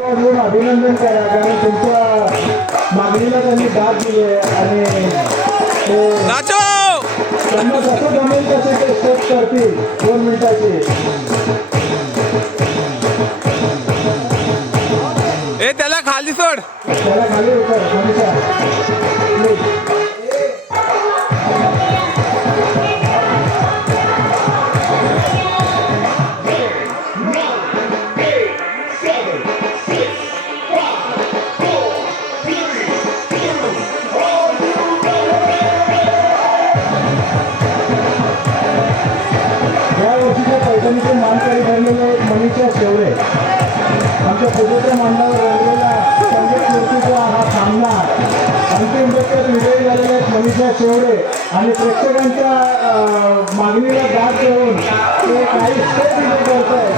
अभिनंदन करा, कारण तुमच्या मागणीला त्यांनी दाद दिली आहे आणि त्यांना कसं जमेल तसे ते स्टेप करतील 2 मिनिटाची. त्याला खाली सोड, त्याला खाली उतर मनीषा. पैठणीचे मानकरी ठरलेले मनीषा शेवळे, आमच्या पूजेच्या मंडळावर रंगलेला संगीत मूर्तीचा हा सामना अंतिम टप्प्यात विजयी झालेले आहेत मनीषा शेवळे आणि प्रेक्षकांच्या मागणीला दाद देऊन ते काही स्टेप विजय करत आहेत.